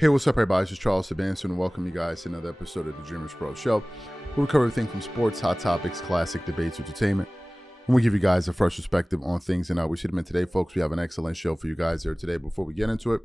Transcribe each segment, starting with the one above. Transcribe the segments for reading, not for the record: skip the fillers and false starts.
Hey, what's up, everybody? This is Charles Sebastian, and welcome you guys to another episode of the DREAMERSPRO show. We cover everything from sports, hot topics, classic debates, entertainment, and we give you guys a fresh perspective on things and how we see them. And today, folks, we have an excellent show for you guys here today. Before we get into it,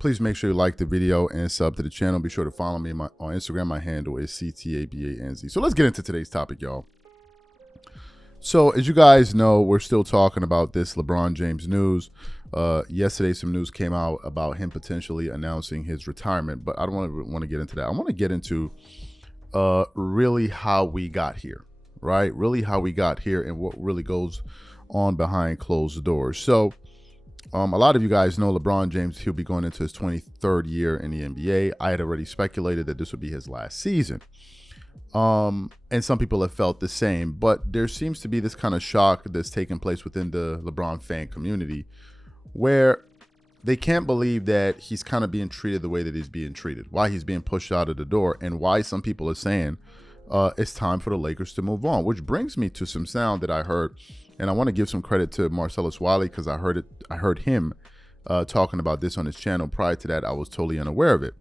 please make sure you like the video and sub to the channel. Be sure to follow me on Instagram. My handle is CTABANZ. So let's get into today's topic, y'all. So as you guys know, we're still talking about this LeBron James news. Yesterday, some news came out about him potentially announcing his retirement, but I don't want to get into that. I want to get into really how we got here, right? Really how we got here and what really goes on behind closed doors. So a lot of you guys know LeBron James, he'll be going into his 23rd year in the NBA. I had already speculated that this would be his last season. And some people have felt the same, but there seems to be this kind of shock that's taking place within the LeBron fan community where they can't believe that he's kind of being treated the way that he's being treated, why he's being pushed out of the door, and why some people are saying it's time for the Lakers to move on, which brings me to some sound that I heard. And I want to give some credit to Marcellus Wiley because I heard him talking about this on his channel. Prior to that, I was totally unaware of it.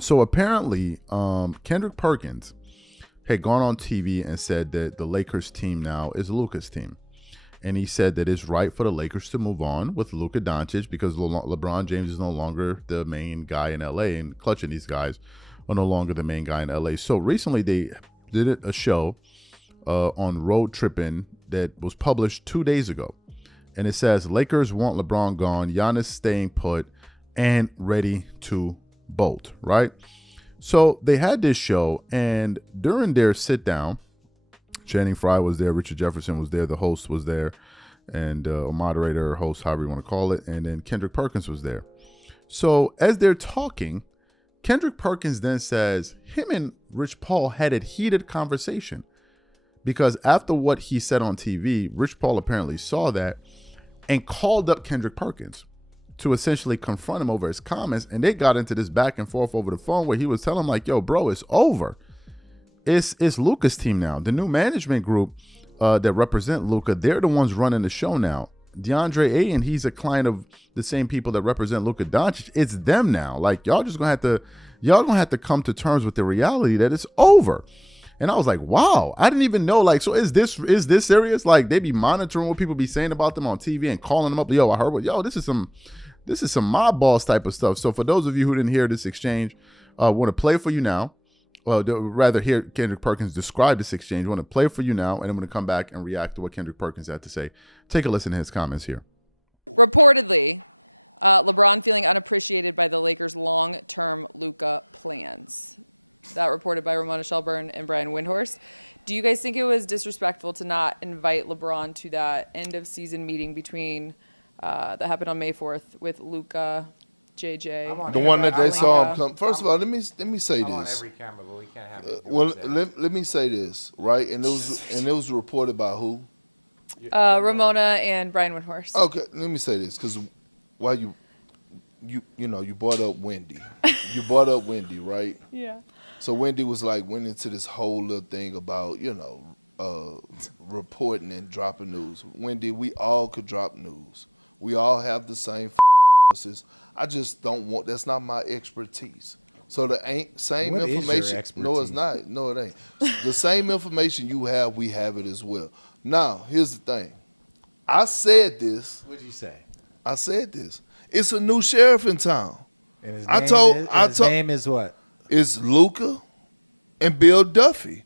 So apparently, Kendrick Perkins had gone on TV and said that the Lakers team now is Luka's team. And he said that it's right for the Lakers to move on with Luka Doncic because LeBron James is no longer the main guy in LA, and Clutch and these guys are no longer the main guy in LA. So recently they did a show on Road Trippin' that was published 2 days ago. And it says, Lakers want LeBron gone, Giannis staying put, and ready to bolt, right? So they had this show, and during their sit down, Channing Frye was there, Richard Jefferson was there, the host was there, and a moderator or host, however you want to call it, and then Kendrick Perkins was there. So as they're talking, Kendrick Perkins then says him and Rich Paul had a heated conversation because after what he said on TV, Rich Paul apparently saw that and called up Kendrick Perkins to essentially confront him over his comments, and they got into this back and forth over the phone where he was telling him like, yo, bro, it's over. It's Luka's team now. The new management group that represent Luka, they're the ones running the show now. DeAndre Ayton, he's a client of the same people that represent Luka Doncic. It's them now. Like, y'all gonna have to come to terms with the reality that it's over. And I was like, wow, I didn't even know. Like, so is this serious? Like, they be monitoring what people be saying about them on TV and calling them up. Yo, I heard what. Yo, this is some mob boss type of stuff. So for those of you who didn't hear this exchange, I want to play for you now. Well, rather hear Kendrick Perkins describe this exchange. I want to play for you now, and I'm going to come back and react to what Kendrick Perkins had to say. Take a listen to his comments here. Reportedly, LeBron feeling unappreciated by the Lakers' long-term Luka plans. That reported by Ramona Shelburne and Brian Windhorst. Do you guys think it was disrespectful to not invite LeBron to that end-of-season meeting between that happened on May 4th with Luka, JJ? The one that they saw him come. First of all, let me say I'm this. on every camera, but we can't have it. Well, let me say this, right? And it was reported by who? Ramona and Brian Windhorst. Okay, let me say this because while you brought up Wendy, right? Yeah. So Wendy was like went into this whole little thing about reporting and dropping news. Wendy, we all could drop news. We all have the same. I just don't want. That's not my expertise. So the same what information. Is your expertise? No, it's not. No, it ain't. The same information you have, we have it as well. Now, here's the thing. I said this. What'd you say? I said this. It's a new sheriff in town. And his his name is what? It's Luka and Bill Duffy.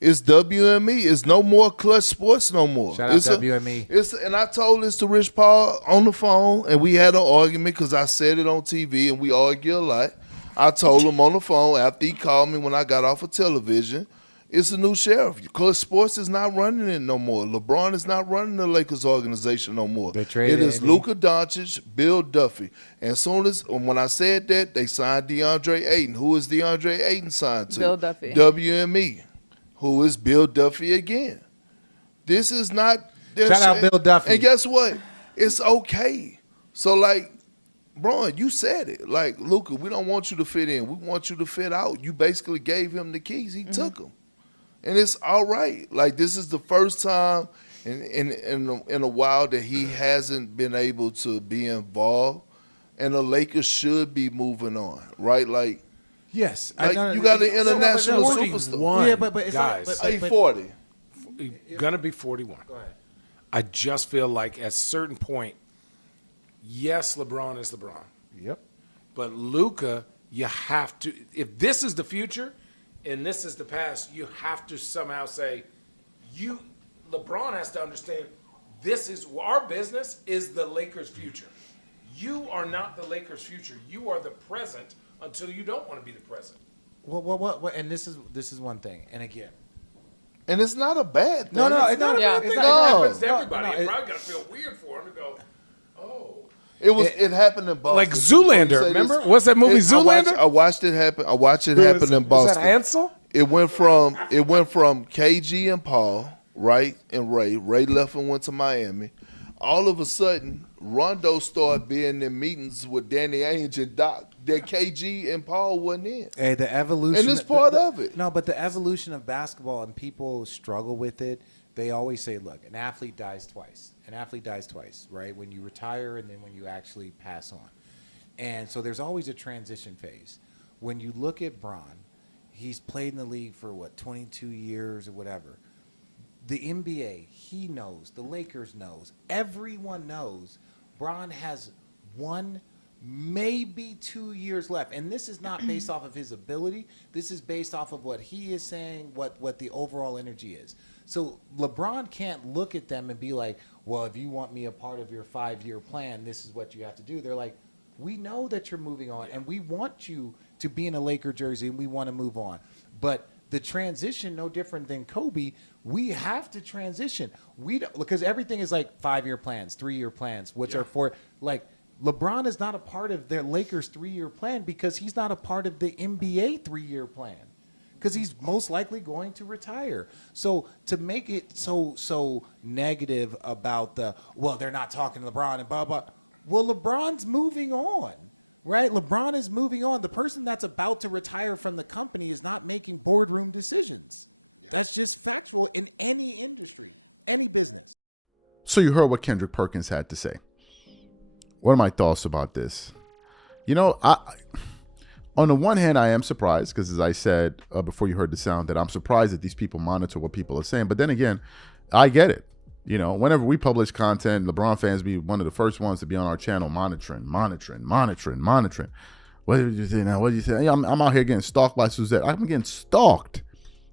It's WME. It's no more Clutch Sports no more. Shout out WME. And I told this to Rich Paul on the phone, and we had an argument because I said it on TV, and we argue a lot. I told him on the phone after he called me when I got off of television, it's a new sheriff. Clutch Sports is not running it no more. LeBron is not running the Lakers organization no more. They traded it is Luka Doncic, Bill Duffy. And when I said that, they signed DeAndre Ayton. Who is DeAndre Ayton signed to? Bill Duffy. WME. Who is Bill Duffy again? This is not. Shout out Bill Duffy. And guess what? It's okay. So, like, Bron, you said it. Like, Luka, we don't want you to fit in. We want you to fit out. You basically gave him the keys. He took them. And it's all right. Like, this is the first time in a while that he hasn't been able to be involved and the Lakers should be moving on, right? Like, yes, like you got an international superstar. Yeah, but it's guys, He's 40. Gonna be 41. Go ahead. I just feel like at a certain point, yes, LeBron is LeBron. Yep. But Luka, you have to, if this is the future and this is the past, you have to somehow say, LeBron has to understand this is, our business is the Lakers' future. You are not the Lakers' future. You are the present until you don't want to be the present. Well, and this is one thing. And again, and it's not a bad thing. No, it's not. Yeah. It No. happens to everybody. No, It's probably gonna feel weird for him to go, oh. It happened in Boston. Like Zoolander, remember? What's that movie, Zoolander? I watched it happen. I watched it happen in Boston. Was that Ansel? It went from KG and Paul, right, and Ray. Ray left and went to Miami. All of a sudden, Rondo started being in meetings with Danny Ainge and Doc that KG and Paul wasn't in. hey, the evolution, And it's part of it. No, but the evolution of basketball, and people struggle with it. They always say, look, an athlete dies twice. An athlete dies twice, right? When you retire and then when you actually pass on. And so there's always a transition phase. When you look at Bron, he's played in the league for, 22 years or whatever. The NBA, he knows. The Lakers knows. Everyone knows Bron has 1, maybe 2 years left. And this is not based off of his ability. This is based off of what he is saying, what the overall energy is. So LeBron can't look at them and be like, well, if you want me a part of your 5-year plan, this is what you have to do. They're like, we know that you're moving on, and we want you to be in a Laker jersey, and we want to move on. But the transition, no different than Kobe, we have to transition. We don't, because everything is like 5-year plans, 3-year plans, which are for, like, LeBron is not a part of their Lakers 3-year plan because he's not a part of the NBA 3-year plan. Because he's most likely going to retire. So to make it so negative about they're not talking to LeBron and blah, blah. Well, LeBron's moving on, right? LeBron is moving on. The person that's about to retire from the company is not making boardroom decisions. Yeah. That's just factual in any industry, any business. So you heard what Kendrick Perkins had to say. What are my thoughts about this? On the one hand, I am surprised because, as I said before you heard the sound, that I'm surprised that these people monitor what people are saying. But then again, I get it. Whenever we publish content, LeBron fans be one of the first ones to be on our channel monitoring. What did you say now? What did you say? I'm out here getting stalked by Suzette. I'm getting stalked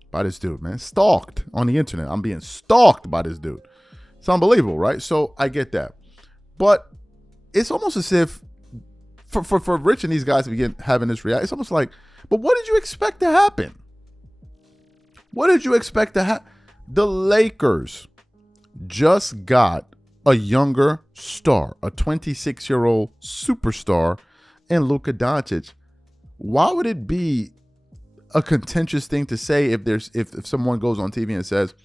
by this dude, man. Stalked on the internet. I'm being stalked by this dude. It's unbelievable, right? So I get that. But it's almost as if for Rich and these guys to begin having this reaction, it's almost like, but what did you expect to happen? What did you expect to happen? The Lakers just got a younger star, a 26-year-old superstar in Luka Doncic. Why would it be a contentious thing to say if someone goes on TV and says,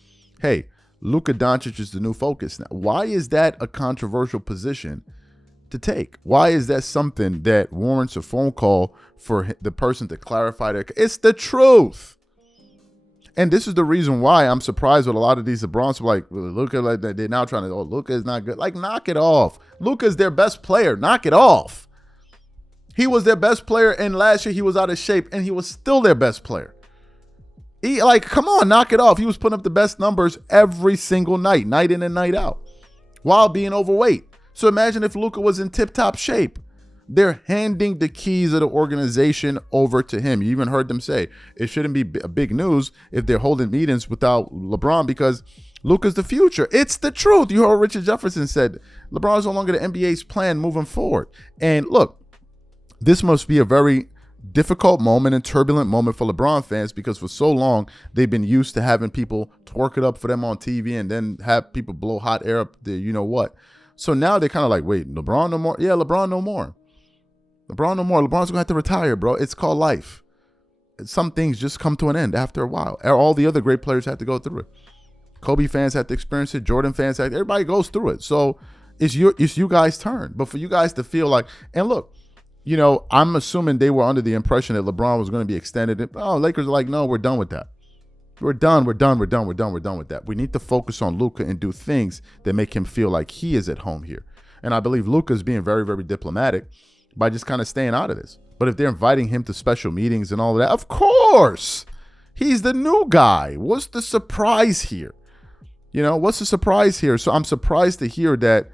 hey, Luka Doncic is the new focus now? Why is that a controversial position to take? Why is that something that warrants a phone call for the person to clarify that? It's the truth. And this is the reason why I'm surprised with a lot of these LeBrons. Like, Luka, like they're now trying to, Luka is not good. Like, knock it off. Luka is their best player. Knock it off. He was their best player, and last year he was out of shape, and he was still their best player. Come on, knock it off. He was putting up the best numbers every single night in and night out, while being overweight. So imagine if Luka was in tip-top shape. They're handing the keys of the organization over to him. You even heard them say it shouldn't be a big news if they're holding meetings without LeBron because Luka's the future. It's the truth. You heard what Richard Jefferson said. LeBron is no longer the NBA's plan moving forward. And look, this must be a very difficult moment and turbulent moment for LeBron fans because for so long they've been used to having people twerk it up for them on TV and then have people blow hot air up the you know what. So now they're kind of like, wait, LeBron no more? Yeah, LeBron no more. LeBron no more. LeBron's going to have to retire, bro. It's called life. Some things just come to an end after a while. All the other great players have to go through it. Kobe fans have to experience it. Jordan fans have to. Everybody goes through it. So it's you guys' turn. But for you guys to feel like, and look, I'm assuming they were under the impression that LeBron was going to be extended. Lakers are like, no, we're done with that. We're done with that. We need to focus on Luka and do things that make him feel like he is at home here. And I believe Luka is being very, very diplomatic. by just kind of staying out of this. But if they're inviting him to special meetings and all of that, of course, he's the new guy. What's the surprise here? What's the surprise here? So I'm surprised to hear that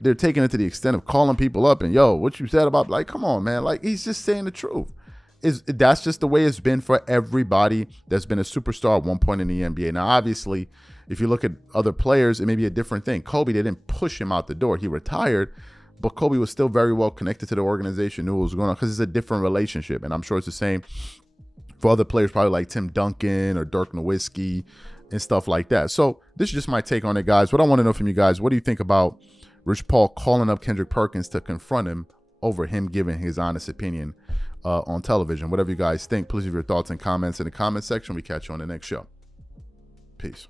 they're taking it to the extent of calling people up and, yo, what you said about, like, come on, man. Like, he's just saying the truth. That's just the way it's been for everybody that's been a superstar at one point in the NBA. Now, obviously, if you look at other players, it may be a different thing. Kobe, they didn't push him out the door. He retired. But Kobe was still very well connected to the organization, knew what was going on, because it's a different relationship. And I'm sure it's the same for other players, probably like Tim Duncan or Dirk Nowitzki and stuff like that. So this is just my take on it, guys. What I want to know from you guys, what do you think about Rich Paul calling up Kendrick Perkins to confront him over him giving his honest opinion on television? Whatever you guys think, please leave your thoughts and comments in the comment section. We catch you on the next show. Peace.